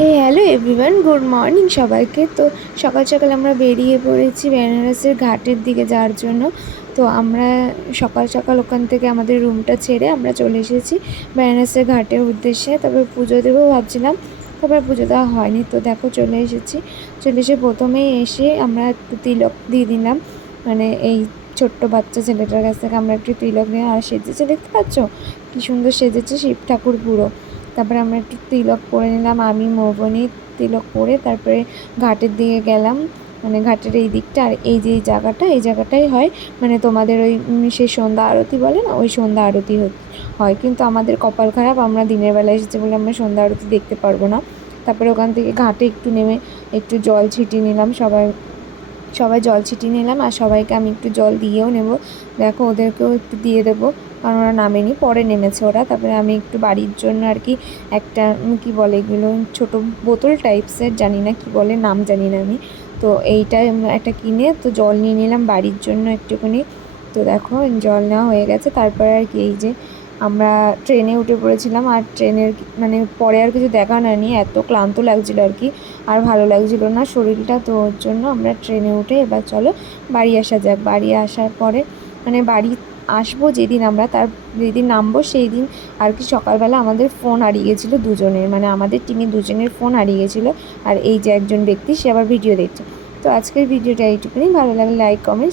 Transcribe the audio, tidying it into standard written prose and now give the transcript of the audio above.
Hello everyone, good morning সবাইকে। তো সকাল সকাল আমরা বেরিয়ে পড়েছি বেনারসের ঘাটের দিকে যাওয়ার জন্য। তো আমরা সকাল সকাল ওখান থেকে আমাদের রুমটা ছেড়ে আমরা চলে এসেছি বেনারসের ঘাটের উদ্দেশ্যে। তবে পুজো দেবো ভাবছিলাম, তারপর পুজো দেওয়া হয়নি। তো দেখো চলে এসেছি। চলে এসে প্রথমেই এসে আমরা একটু তিলক দিয়ে দিলাম, মানে এই ছোট্ট বাচ্চা ছেলেটার কাছ থেকে আমরা একটু তিলক নিয়ে। আর সেজেছে, দেখতে পাচ্ছ কী সুন্দর সেজেছে শিব ঠাকুর পুরো। তারপরে আমরা একটু তিলক পরে নিলাম, আমি মৌবনি তিলক পরে তারপরে ঘাটের দিকে গেলাম, মানে ঘাটের এই দিকটা। আর এই যে এই জায়গাটাই হয়, মানে তোমাদের ওই সেই সন্ধ্যা আরতি বলে না, ওই সন্ধ্যা আরতি হয়। কিন্তু আমাদের কপাল খারাপ, আমরা দিনের বেলা এসেছি বলে আমরা সন্ধ্যা আরতি দেখতে পারবো না। তারপরে ওখান থেকে ঘাটে একটু নেমে একটু জল ছিটিয়ে নিলাম, সবাই জল ছিটিয়ে নিলাম। আর সবাইকে আমি একটু জল দিয়েও নেব, দেখো ওদেরকেও একটু দিয়ে দেবো, কারণ ওরা নামেনি, পরে নেমেছে ওরা। তারপরে আমি একটু বাড়ির জন্য আর কি একটা কি বলে এগুলো, ছোটো বোতল টাইপসের, জানি না কি বলে, নাম জানি না আমি। তো এইটা একটা কিনে তো জল নিয়ে নিলাম বাড়ির জন্য একটুখানি। তো দেখো জল নেওয়া হয়ে গেছে। তারপরে আর কি এই যে আমরা ট্রেনে উঠে পড়েছিলাম। আর ট্রেনের মানে পরে আর কিছু দেখা হয়নি, এত ক্লান্ত লাগছিলো আর কি, আর ভালো লাগছিলো না শরীরটা। তো ওর জন্য আমরা ট্রেনে উঠে এবার চলো বাড়ি আসা যাক। বাড়ি আসার পরে মানে বাড়ি আসবো যেদিন আমরা, তার যেদিন নামবো সেই দিন আর কি সকালবেলা আমাদের ফোন হারিয়ে গেছিলো দুজনের, মানে আমাদের টিমে দুজনের ফোন হারিয়ে গেছিলো। আর এই যে একজন ব্যক্তি, সে আবার ভিডিও দেখছে। তো আজকের ভিডিওটা এইটুকুনি, ভালো লাগলে লাইক কমেন্ট